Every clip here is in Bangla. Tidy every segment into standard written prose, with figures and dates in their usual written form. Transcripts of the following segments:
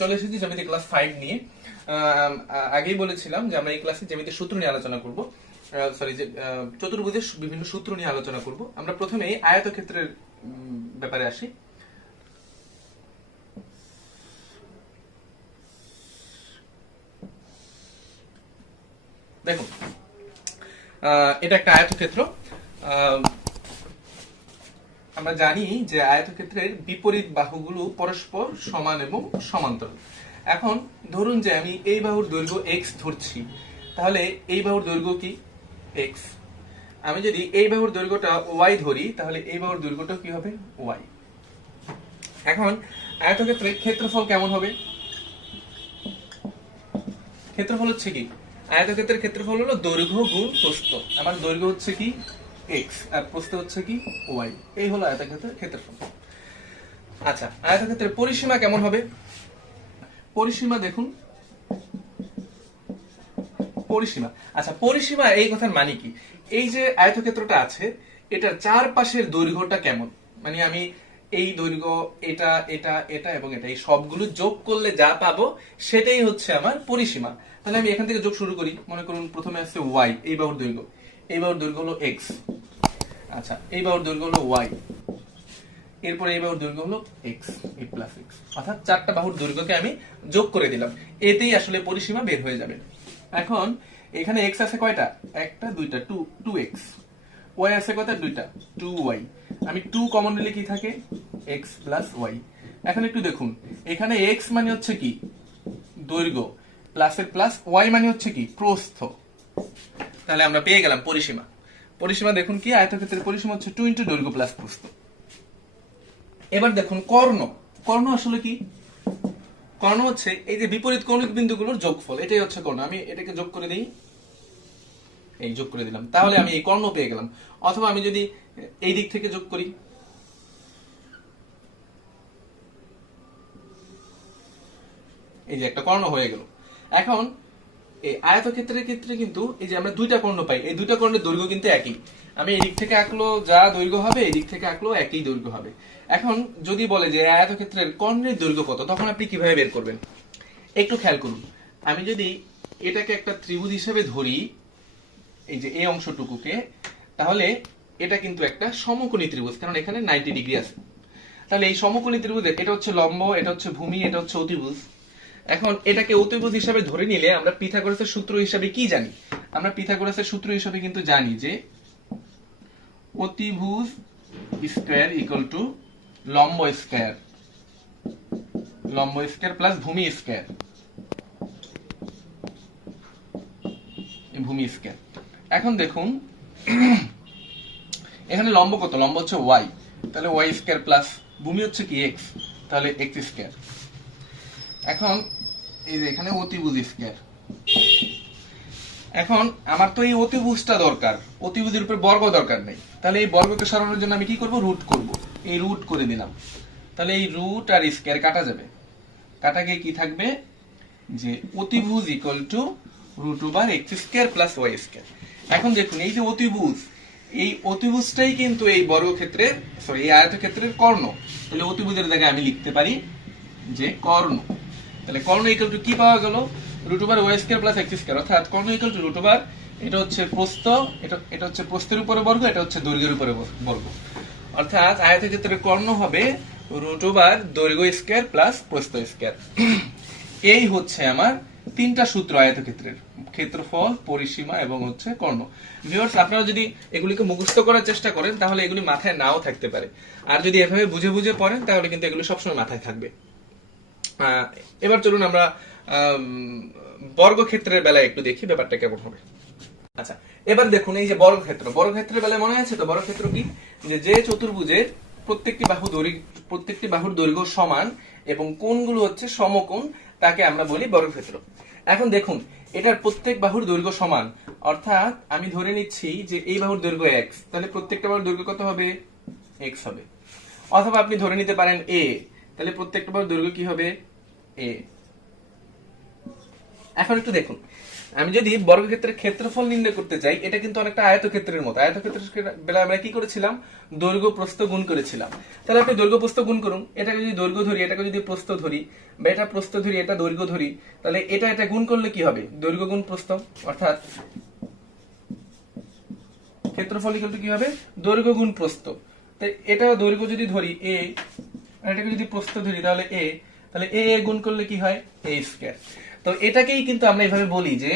চলে এসেছি জ্যামিতি ক্লাস 5 নিয়ে। আগেই বলেছিলাম যে আমরা এই ক্লাসে জ্যামিতির সূত্র নিয়ে আলোচনা করব, চতুর্ভুজের বিভিন্ন সূত্র নিয়ে আলোচনা করব। আমরা প্রথমে আয়তক্ষেত্রের ব্যাপারে আসি। দেখুন, এটা একটা আয়তক্ষেত্র। আমরা জানি যে আয়তক্ষেত্রের বিপরীত বাহুগুলো পরস্পর সমান এবং সমান্তরাল। এখন ধরুন যে আমি এই বাহুর দৈর্ঘ্য x ধরছি, তাহলে এই বাহুর দৈর্ঘ্য কি x। আমি যদি এই বাহুর দৈর্ঘ্যটা y ধরি, তাহলে এই বাহুর দৈর্ঘ্যটা কি হবে y। এখন আয়তক্ষেত্রের ক্ষেত্রফল কেমন হবে? ক্ষেত্রফল হচ্ছে কি, আয়তক্ষেত্রের ক্ষেত্রফল হলো দৈর্ঘ্য গুণ প্রস্থ। আমার দৈর্ঘ্য হচ্ছে কি x আর প্রস্থ হচ্ছে কি y। এই হলো আয়তক্ষেত্রের ক্ষেত্রফল। আচ্ছা, আয়তক্ষেত্রের পরিসীমা কেমন হবে? পরিসীমা দেখুন, পরিসীমা, আচ্ছা পরিসীমা এই কথার মানে কি, এই যে আয়তক্ষেত্রটা আছে এটার চারপাশের দৈর্ঘ্যটা কেমন, মানে আমি এই দৈর্ঘ্য, এটা এটা এটা এবং এটা, এই সবগুলো যোগ করলে যা পাবো সেটাই হচ্ছে আমার পরিসীমা। তাহলে আমি এখান থেকে যোগ শুরু করি। মনে করুন প্রথমে আসছে y, এই বাহুর দৈর্ঘ্য, এই বাহুর দৈর্ঘ্য হলো x, আচ্ছা এই বাহুর দৈর্ঘ্য হলো y, এরপরে এই বাহুর দৈর্ঘ্য হলো x, এই প্লাস x, অর্থাৎ চারটা বাহুর দৈর্ঘ্যকে আমি যোগ করে দিলাম, এতেই আসলে পরিসীমা বের হয়ে যাবে। এখন এখানে x আছে কয়টা? একটা, দুইটা, 2x, y আছে কয়টা? দুইটা, 2y। আমি 2 কমন নিলে কি থাকে? x plus y। এখন একটু দেখুন, এখানে x মানে হচ্ছে কি দৈর্ঘ্য, প্লাসের প্লাস, y মানে হচ্ছে কি প্রস্থ। তাহলে আমরা পেয়ে গেলাম পরিসীমা। পরিসীমা দেখুন কি, আয়তক্ষেত্রের পরিসীমা হচ্ছে 2 ইন্টু দৈর্ঘ্য প্লাস প্রস্থ। এবার দেখুন কর্ণ। কর্ণ আসলে কি? কর্ণ হচ্ছে এই যে বিপরীত কৌণিক বিন্দুগুলোর যোগফল, এটাই হচ্ছে কর্ণ। আমি এটাকে যোগ করে দিই, এই যোগ করে দিলাম, তাহলে আমি এই কর্ণ পেয়ে গেলাম। অথবা আমি যদি এই দিক থেকে যোগ করি, এই যে একটা কর্ণ হয়ে গেল। এখন এই আয়তক্ষেত্রের ক্ষেত্রে কিন্তু এই যে আমরা দুইটা কর্ণ পাই, এই দুইটা কর্ণের দৈর্ঘ্য কিন্তু একই। আমি এই দিক থেকে আঁকলো যা দৈর্ঘ্য হবে, এই দিক থেকে আঁকলো একই দৈর্ঘ্য হবে। এখন যদি বলে যে আয়তক্ষেত্রের কর্ণের দৈর্ঘ্য কত, তখন আপনি কিভাবে বের করবেন? একটু খেয়াল করুন। আমি যদি এটাকে একটা ত্রিভুজ হিসেবে ধরি, এই যে এই অংশটুকুকে, তাহলে এটা কিন্তু একটা সমকোণী ত্রিভুজ, কারণ এখানে 90 ডিগ্রি আছে। তাহলে এই সমকোণী ত্রিভুজের এটা হচ্ছে লম্ব, এটা হচ্ছে ভূমি, এটা হচ্ছে অতিভুজ। এখন এটাকে অতিভুজ হিসাবে ধরে নিলে আমরা পিথাগোরাসের সূত্র হিসাবে কি জানি? আমরা পিথাগোরাসের সূত্র হিসাবে কিন্তু জানি যে অতিভুজ স্কয়ার ইকুয়াল টু লম্ব স্কয়ার, লম্ব স্কয়ার প্লাস ভূমি স্কয়ার, ভূমি স্কয়ার। এখন দেখুন এখানে লম্ব কত? লম্ব হচ্ছে y, তাহলে y স্কয়ার প্লাস ভূমি হচ্ছে কি x, তাহলে x স্কয়ার। এখন এই যে এখানে অতিভুজ স্কয়ার। এখন আমার তো এই অতিভুজটা দরকার, অতিভুজের উপর বর্গ দরকার নেই। তাহলে এই বর্গকে সরানোর জন্য আমি কি করব? রুট করব। এই রুট করে দিলাম, তাহলে এই রুট আর স্কয়ার কাটা যাবে। কাটা গিয়ে কি থাকবে? যে অতিভুজ equal to root over x square plus y square. এখন দেখুন এই যে অতিভুজ, এই অতিভুজটাই কিন্তু এই বর্গক্ষেত্রের, সরি এই আয়তক্ষেত্রের কর্ণ। তাহলে অতিভুজের জায়গায় আমি লিখতে পারি যে কর্ণ। তাহলে কর্ণ ইকুয়াল টু কি পাওয়া গেল? Root over y square plus x square, অর্থাৎ কর্ণ ইকুয়াল টু রুট ওভার, এটা হচ্ছে প্রস্থ, এটা হচ্ছে প্রস্থের উপরে বর্গ, এটা হচ্ছে দৈর্ঘ্যের উপরে বর্গ। অর্থাৎ আয়তক্ষেত্রের কর্ণ হবে রুট ওভার দৈর্ঘ্য স্কয়ার প্লাস প্রস্থ স্কয়ার। এই হচ্ছে আমার তিনটা সূত্র আয়তক্ষেত্রের: ক্ষেত্রফল, পরিসীমা এবং হচ্ছে কর্ণ। ভিউয়ার্স, আপনারা যদি এগুলিকে মুখস্থ করার চেষ্টা করেন তাহলে এগুলি মাথায় নাও থাকতে পারে, আর যদি এভাবে বুঝে বুঝে পড়েন তাহলে কিন্তু এগুলি সবসময় মাথায় থাকবে। এবার চলুন আমরা বর্গক্ষেত্রের বেলায় একটু দেখি ব্যাপারটা কেমন হবে। আচ্ছা, এবার দেখুন এই যে বর্গক্ষেত্র, বর্গক্ষেত্রের বেলায় মনে আছে তো বর্গক্ষেত্র কি, যে চতুর্ভুজের প্রত্যেকটি বাহুর দৈর্ঘ্য সমান এবং কোণগুলো হচ্ছে সমকোণ, তাকে আমরা বলি বর্গক্ষেত্র। এখন দেখুন এটার প্রত্যেক বাহুর দৈর্ঘ্য সমান, অর্থাৎ আমি ধরে নিচ্ছি যে এই বাহুর দৈর্ঘ্য x, তাহলে প্রত্যেকটা বাহুর দৈর্ঘ্য কত হবে? x হবে। অথবা আপনি ধরে নিতে পারেন a, তাহলে প্রত্যেকটা বাহুর দৈর্ঘ্য কি হবে? a। এখন একটু দেখুন আমি যদি বর্গক্ষেত্রের ক্ষেত্রফল নির্ণয় করতে চাই, এটা কিন্তু অনেকটা আয়তক্ষেত্রের মতো। আয়তক্ষেত্রের বেলায় আমরা কি করেছিলাম, দৈর্ঘ্য প্রস্থ গুণ করেছিলাম। তাহলে আপনি দৈর্ঘ্য প্রস্থ গুণ করুন, এটাকে যদি দৈর্ঘ্য ধরি, এটাকে যদি প্রস্থ ধরি, বা এটা প্রস্থ ধরি, এটা দৈর্ঘ্য ধরি, তাহলে এটা এটা গুণ করলে কি হবে, দৈর্ঘ্য গুণ প্রস্থ, অর্থাৎ ক্ষেত্রফল ইকুয়াল টু কি হবে, দৈর্ঘ্য গুণ প্রস্থ। তাই এটা দৈর্ঘ্য যদি ধরি এ, আর এটাকে যদি প্রস্থ ধরি তাহলে এ, তাহলে এ গুণ করলে কি হয়, এ স্কয়ার। তো এটাকেই কিন্তু আমরা এইভাবে বলি যে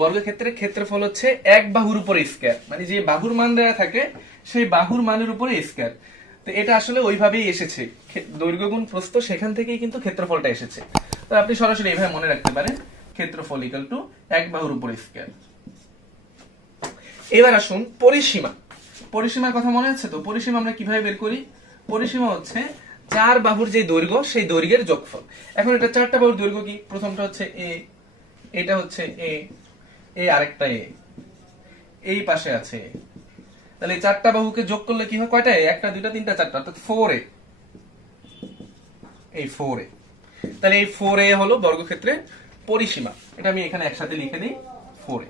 বর্গক্ষেত্রের ক্ষেত্রফল হচ্ছে এক বাহুর উপরে স্কয়ার, মানে যে বাহুর মান দেওয়া থাকে সেই বাহুর মানের উপরে স্কয়ার। তো এটা আসলে ওইভাবেই এসেছে, দৈর্ঘ্য গুণ প্রস্থ, সেখান থেকেই কিন্তু ক্ষেত্রফলটা এসেছে। তো আপনি সরাসরি এইভাবে মনে রাখতে পারেন, ক্ষেত্রফল ইকুয়াল টু এক বাহুর উপরে স্কয়ার। এবার আসুন পরিসীমা। পরিসীমার কথা মনে আছে তো? পরিসীমা আমরা কিভাবে বের করি? পরিসীমা হচ্ছে চার বাহুর যে দৈর্ঘ্য সেই দৈর্ঘ্যের যোগফল। এখন এটা চারটা বাহুর দৈর্ঘ্য কি, প্রথমটা হচ্ছে এ, এটা হচ্ছে এ, এ আরেকটা এ, এই পাশে আছে। তাহলে এই চারটা বাহুকে যোগ করলে কি হয়, কয়টা এ, একটা দুইটা তিনটা চারটা, অর্থাৎ 4a। এই 4a, তাহলে এই 4a হলো বর্গক্ষেত্রের পরিসীমা। এটা আমি এখানে একসাথে লিখে দিই, 4a।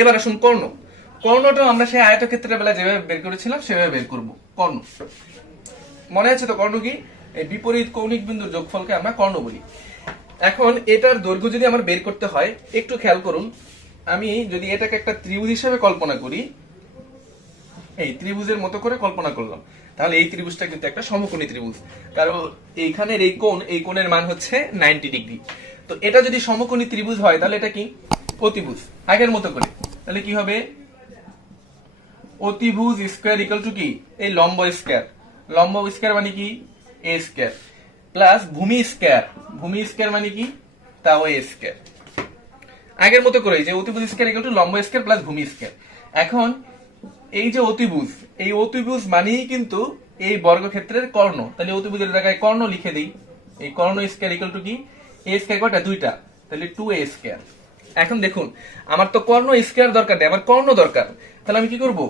এবার আসুন কর্ণ। কর্ণটা আমরা সেই আয়তক্ষেত্রের বেলা যেভাবে বের করেছিলাম সেভাবে বের করব। কর্ণ মনে আছে তো? কর্ণ কি, এই বিপরীত কৌণিক বিন্দুর যোগফলকে আমরা কর্ণ বলি। এখন এটার দৈর্ঘ্য যদি আমার বের করতে হয়, একটু খেয়াল করুন, আমি যদি এটাকে একটা ত্রিভুজ হিসেবে কল্পনা করি, এই ত্রিভুজের মতো করে কল্পনা করলাম, তাহলে এই ত্রিভুজটা কিন্তু একটা সমকোণী ত্রিভুজ, কারণ এইখানের এই কোণ, এই কোণের মান হচ্ছে 90 ডিগ্রি। তো এটা যদি সমকোণী ত্রিভুজ হয় তাহলে এটা কি, অতিভুজ, আগের মতো করে। তাহলে কি হবে, অতিভুজ স্কয়ার ইকুয়াল টু কি, এই লম্ব স্কয়ার। লম্ব স্কয়ার মানে কি, এ স্কয়ার, প্লাস ভূমি স্কয়ার। ভূমি স্কয়ার মানে কি, তাও এ স্কয়ার। আগের মতো করে যে অতিভুজ স্কয়ার ইকুয়াল টু লম্ব স্কয়ার প্লাস ভূমি স্কয়ার। এখন এই যে অতিভুজ, এই অতিভুজ মানেই কিন্তু এই বর্গক্ষেত্রের কর্ণ। তাহলে অতিভুজের জায়গায় কর্ণ লিখে দেই। এই কর্ণ স্কয়ার ইকুয়াল টু কি, এ স্কয়ার কয়টা, দুইটা, তাহলে 2a স্কয়ার। এখন দেখুন, আমার তো কর্ণ স্কয়ার দরকার নেই, আমার কর্ণ দরকার। তাহলে আমি কি করব,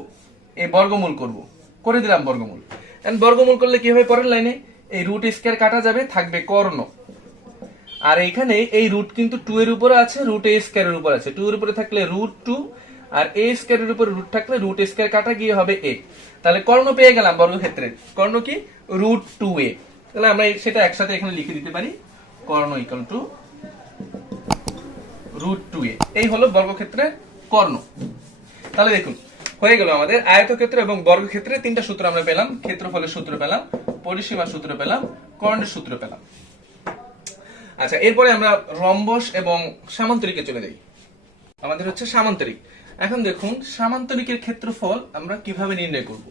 এই বর্গমূল করব, করে দিলাম বর্গমূল। এন্ড বর্গমূল করলে কি হবে, পরের লাইনে এই রুট স্কয়ার কাটা যাবে, থাকবে কর্ণ। আর এইখানে এই রুট কিন্তু 2 এর উপরে আছে, রুট a স্কয়ারের উপর আছে। 2 এর উপরে থাকলে রুট 2, আর a স্কয়ারের উপরে রুট থাকলে রুট স্কয়ার কাটা গিয়ে হবে a। তাহলে কর্ণ পেয়ে গেলাম বর্গক্ষেত্রের। কর্ণ কি, রুট 2a। তাহলে আমরা সেটা একসাথে এখানে লিখে দিতে পারি, কর্ণ ইকুয়াল টু রুট 2a। এই হলো বর্গক্ষেত্রের কর্ণ। তাহলে দেখুন, হয়ে গেল আমাদের আয়তক্ষেত্র এবং বর্গক্ষেত্রে তিনটা সূত্র আমরা পেলাম। ক্ষেত্রফলের সূত্র পেলাম, পরিসীমার সূত্র পেলাম, কর্ণের সূত্র পেলাম। আচ্ছা, এরপরে আমরা রম্বস এবং সামান্তরিকে চলে যাই। আমাদের হচ্ছে সামান্তরিক। এখন দেখুন, সামান্তরিকের ক্ষেত্রফল আমরা কিভাবে নির্ণয় করব।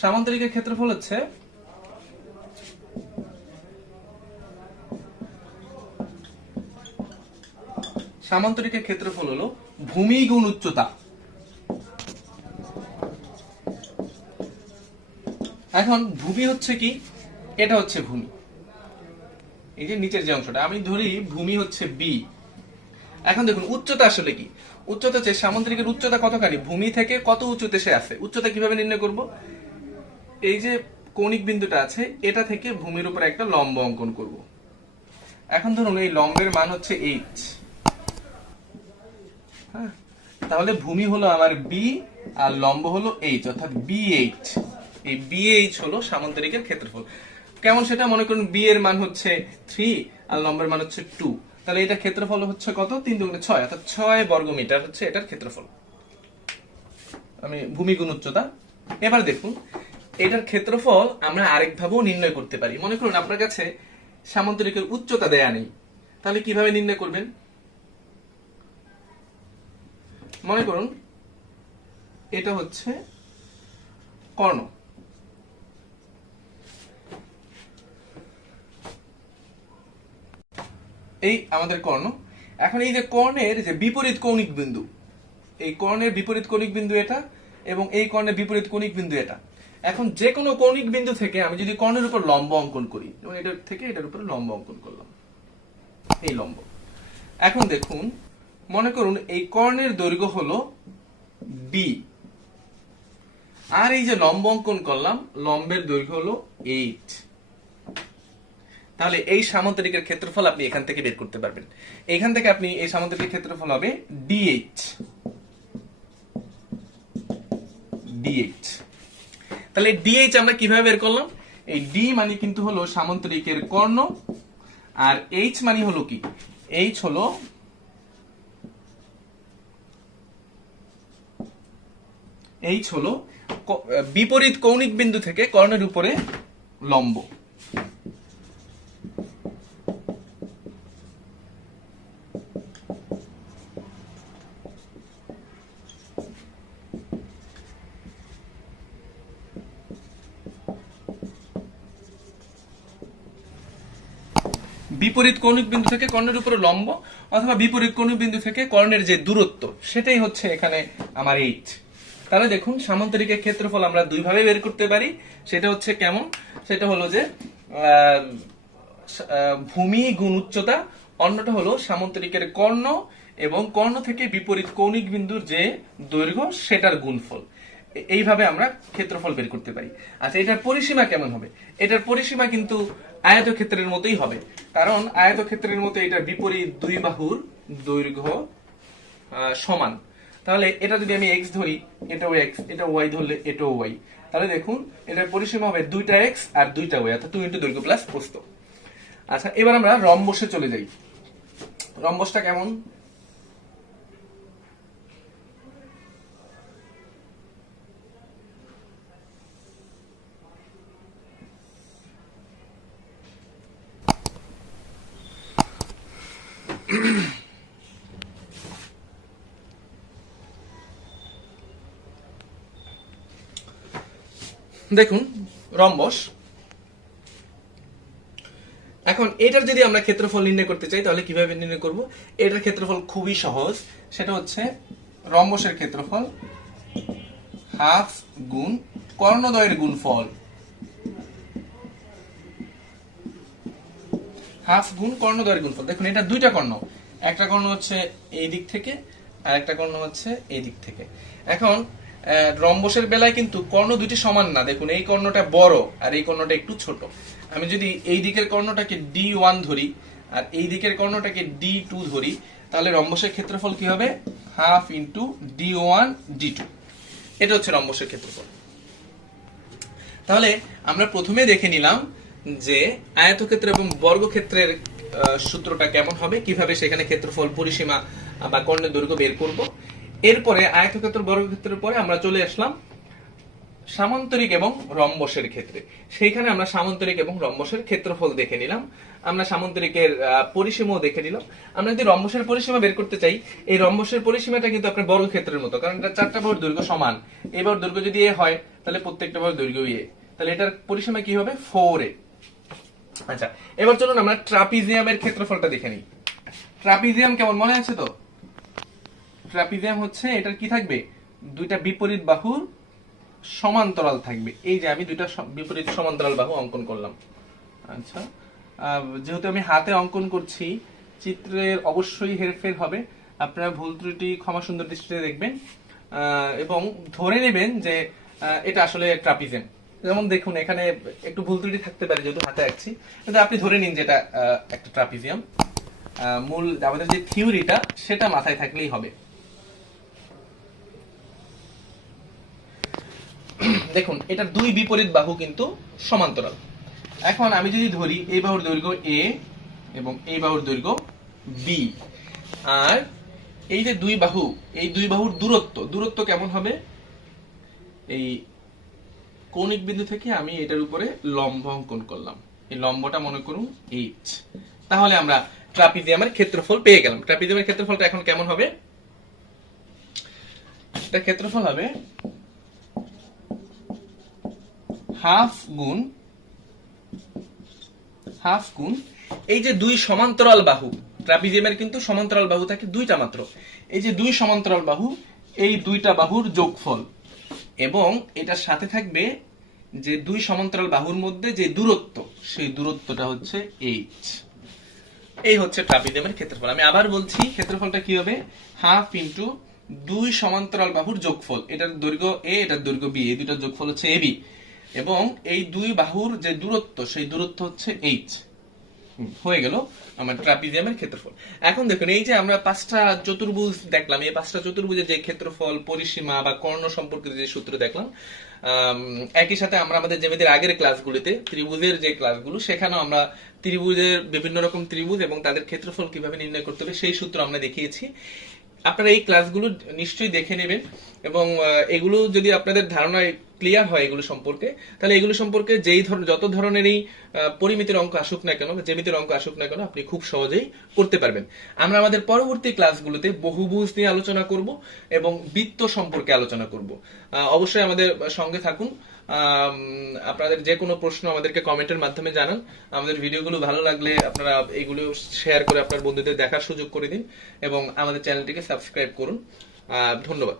সামান্তরিকের ক্ষেত্রফল হচ্ছে, সামান্তরিকের ক্ষেত্রফল হলো ভূমি গুণ উচ্চতা। এখন ভূমি হচ্ছে কি, এটা হচ্ছে ভূমি, এই যে নিচের যে অংশটা, আমি ধরি ভূমি হচ্ছে বি। এখন দেখুন উচ্চতা আসলে কি, উচ্চতা হচ্ছে সামান্তরিকের উচ্চতা কতখানি, ভূমি থেকে কত উঁচুতে সে আছে। উচ্চতা কিভাবে নির্ণয় করব, এই যে কৌণিক বিন্দুটা আছে এটা থেকে ভূমির উপর একটা লম্ব অঙ্কন করব। এখন ধরুন এই লম্বের মান হচ্ছে এইচ, হ্যাঁ, তাহলে ভূমি হলো আমার বি আর লম্ব হলো এইচ, অর্থাৎ বিএইচ। এই বিএইচ হলো সামান্তরিকের ক্ষেত্রফল। কেমন সেটা, মনে করুন বি এর মান হচ্ছে 3 আর লম্বের মান হচ্ছে 2, তাহলে এটা ক্ষেত্রফল হচ্ছে কত, 3 দুগুণে 6, অর্থাৎ 6 বর্গমিটার হচ্ছে এটার ক্ষেত্রফল। আমি ভূমি গুণ উচ্চতা। এবার দেখুন, এটার ক্ষেত্রফল আমরা আরেকভাবেও নির্ণয় করতে পারি। মনে করুন আপনার কাছে সামান্তরিকের উচ্চতা দেয়া নেই, তাহলে কিভাবে নির্ণয় করবেন। মনে করুন এটা হচ্ছে কর্ণ, এই আমাদের কর্ণ। এখন এই যে কর্ণের যে বিপরীত কৌণিক বিন্দু, এই কর্ণের বিপরীত কৌণিক বিন্দু এটা, এবং এই কর্ণের বিপরীত কৌণিক বিন্দু এটা। এখন যে কোনো কৌণিক বিন্দু থেকে আমি যদি কর্ণের উপর লম্ব অঙ্কন করি, এবং এটার থেকে এটার উপর লম্ব অঙ্কন করলাম, এই লম্ব। এখন দেখুন, মনে করুন এই কর্ণের দৈর্ঘ্য হলো বি, আর এই যে লম্ব অঙ্কন করলাম, লম্বের দৈর্ঘ্য হলো 8। তাহলে এই সামান্তরিকের ক্ষেত্রফল আপনি এখান থেকে বের করতে পারবেন। এখান থেকে আপনি এই সামান্তরিকের ক্ষেত্রফল হবে ডিএইচ। ডিএইচ, তাহলে ডিএইচ আমরা কিভাবে বের করলাম? এই ডি মানে কিন্তু হলো সামান্তরিকের কর্ণ, আর এইচ মানে হলো কি? এইচ হলো বিপরীত কৌণিক বিন্দু থেকে কর্ণের উপরে লম্ব। বিপরীত কৌণিক বিন্দু থেকে কর্ণের উপরে লম্ব, অথবা বিপরীত কৌণিক বিন্দু থেকে কর্ণের যে দূরত্ব, সেটাই হচ্ছে এখানে আমার এইচ। তাহলে দেখুন, সামান্তরিকের ক্ষেত্রফল আমরা দুইভাবে বের করতে পারি। সেটা হচ্ছে কেমন? সেটা হলো যে ভূমি গুণ উচ্চতা, অন্যটা হলো সামান্তরিকের কর্ণ এবং কর্ণ থেকে বিপরীত কৌণিক বিন্দুর যে দৈর্ঘ্য সেটার গুণফল। এইভাবে আমরা ক্ষেত্রফল বের করতে পারি। আচ্ছা, এটার পরিসীমা কেমন হবে? এটার পরিসীমা কিন্তু আয়তক্ষেত্রের মতোই হবে, কারণ আয়তক্ষেত্রের মতো এটার বিপরীত দুই বাহুর দৈর্ঘ্য সমান। তাহলে এটা যদি আমি এক্স ধরি, এটাও এক্স, এটা ওয়াই ধরলে এটাও ওয়াই, তাহলে দেখুন এটার পরিসীমা হবে দুইটা এক্স আর দুইটা ওয়াই, অর্থাৎ 2 × দৈর্ঘ্য প্লাস প্রস্থ। আচ্ছা, এবার আমরা রম্বসে চলে যাই। রম্বসটা কেমন? দেখুন রম্বস, এখন এটার যদি আমরা ক্ষেত্রফল নির্ণয় করতে চাই তাহলে কিভাবে নির্ণয় করব? এটার ক্ষেত্রফল খুবই সহজ। সেটা হচ্ছে রম্বসের ক্ষেত্রফল হাফ গুণ কর্ণদ্বয়ের গুণফল। হাফ গুণ কর্ণদ্বয়ের গুণফল। দেখুন এটা দুইটা কর্ণ, একটা কর্ণ হচ্ছে এই দিক থেকে আর একটা কর্ণ হচ্ছে এই দিক থেকে। এখন রম্বসের বেলায় কিন্তু কর্ণ দুটি সমান না। দেখুন এই কর্ণটা বড় আর এই কর্ণটা একটু ছোট। আমি যদি এই দিকের কর্ণটাকে D1 ধরি আর এই দিকের কর্ণটাকে D2 ধরি, তাহলে রম্বসের ক্ষেত্রফল কি হবে? Half into D1 D2। এটা হচ্ছে রম্বসের ক্ষেত্রফল। তাহলে আমরা প্রথমে দেখে নিলাম যে আয়তক্ষেত্র এবং বর্গক্ষেত্রের সূত্রটা কেমন হবে, কিভাবে সেখানে ক্ষেত্রফল, পরিসীমা বা কর্ণের দৈর্ঘ্য বের করব। এরপরে আয়তক্ষেত্র বর্গক্ষেত্রের পরে আমরা চলে আসলাম সামান্তরিক এবং রম্বসের ক্ষেত্রে। সেইখানে আমরা সামান্তরিক এবং রম্বসের ক্ষেত্রফল দেখে নিলাম, আমরা সামান্তরিকের পরিসীমাও দেখে নিলাম। আমরা যদি রম্বসের পরিসীমা বের করতে চাই, এই রম্বসের পরিসীমাটা কিন্তু আপনার বর্গক্ষেত্রের মতো, কারণ এটা 4টা বাহুর দৈর্ঘ্য সমান। এবার দৈর্ঘ্য যদি এ হয় তাহলে প্রত্যেকটা বাহুর দৈর্ঘ্য এ, তাহলে এটার পরিসীমা কি হবে? 4a। আচ্ছা, এবার চলুন আমরা ট্রাপিজিয়ামের ক্ষেত্রফলটা দেখে নিই। ট্রাপিজিয়াম কেমন মনে আছে তো? ট্রাপিজিয়াম হচ্ছে এটার কি থাকবে? দুইটা বিপরীত বাহুর সমান্তরাল থাকবে। এই যে আমি দুইটা বিপরীত সমান্তরাল বাহু অঙ্কন করলাম। আচ্ছা, যেহেতু আমি হাতে অঙ্কন করছি, চিত্রের অবশ্যই হেরফের হবে, আপনারা ভুল ত্রুটি ক্ষমা সুন্দর দৃষ্টিতে দেখবেন এবং ধরে নেবেন যে এটা আসলে ট্রাপিজিয়াম। যেমন দেখুন এখানে একটু ভুল ত্রুটি থাকতে পারে যেহেতু হাতে আঁকছি, কিন্তু আপনি ধরে নিন যেটা একটা ট্রাপিজিয়াম। মূল আমাদের যে থিওরিটা সেটা মাথায় থাকলেই হবে। দেখুন এটার দুই বিপরীত বাহু কিন্তু সমান্তরাল। এখন আমি যদি ধরি এই বাহুর দৈর্ঘ্য a এবং এই বাহুর দৈর্ঘ্য b, আর এই যে দুই বাহু, এই দুই বাহুর দূরত্ব কেমন হবে? এই কৌণিক বিন্দু থেকে আমি এটার উপরে লম্ব অঙ্কন করলাম, এই লম্বটা মনে করুন h। তাহলে আমরা ট্রাপিজিয়ামের ক্ষেত্রফল পেয়ে গেলাম। ট্রাপিজিয়ামের ক্ষেত্রফলটা এখন কেমন হবে? এটা ক্ষেত্রফল হবে হাফ গুণ এই যে দুই সমান্তরাল বাহু, ট্রাপিজিয়ামের কিন্তু সমান্তরাল বাহু থাকে দুইটা মাত্র, এই যে দুই সমান্তরাল বাহু, এই দুইটা বাহুর যোগফল, এবং এটার সাথে থাকবে যে দুই সমান্তরাল বাহুর মধ্যে যে দূরত্ব, সেই দূরত্বটা হচ্ছে h। এই হচ্ছে ট্রাপিজিয়ামের ক্ষেত্রফল। আমি আবার বলছি, ক্ষেত্রফলটা কি হবে? হাফ ইন্টু দুই সমান্তরাল বাহুর যোগফল, এটার দৈর্ঘ্য a, এটার দৈর্ঘ্য b, এই দুটার যোগফল হচ্ছে ab, এবং এই দুই বাহুর যে দূরত্ব, সেই দূরত্ব হচ্ছে h। হয়ে গেল আমার ট্রাপিজিয়ামের ক্ষেত্রফল। এখন দেখুন এই যে আমরা 5টা চতুর্ভুজ দেখলাম, এই 5টা চতুর্ভুজের যে ক্ষেত্রফল, পরিসীমা বা কর্ণ সম্পর্কিত যে সূত্র দেখলাম, একই সাথে আমরা আমাদের জ্যামিতির আগের ক্লাসগুলিতে ত্রিভুজের যে ক্লাসগুলো, সেখানেও আমরা ত্রিভুজের বিভিন্ন রকম ত্রিভুজ এবং তাদের ক্ষেত্রফল কিভাবে নির্ণয় করতে হবে সেই সূত্র আমরা দেখিয়েছি। আপনারা এই ক্লাসগুলো নিশ্চয়ই দেখে নেবেন এবং এগুলো যদি আপনাদের ধারণায় ক্লিয়ার হয় এগুলো সম্পর্কে, তাহলে এগুলো সম্পর্কে যত ধরনেরই পরিমিতির অঙ্ক আসুক না কেন বা জ্যামিতির অঙ্ক আসুক না কেন আপনি খুব সহজেই করতে পারবেন। আমরা আমাদের পরবর্তী ক্লাসগুলোতে বহুভুজ নিয়ে আলোচনা করব এবং বৃত্ত সম্পর্কে আলোচনা করব। অবশ্যই আমাদের সঙ্গে থাকুন। আপনাদের যে কোনো প্রশ্ন আমাদেরকে কমেন্টের মাধ্যমে জানান। আমাদের ভিডিওগুলো ভালো লাগলে আপনারা এইগুলো শেয়ার করে আপনার বন্ধুদের দেখার সুযোগ করে দিন এবং আমাদের চ্যানেলটিকে সাবস্ক্রাইব করুন। ধন্যবাদ।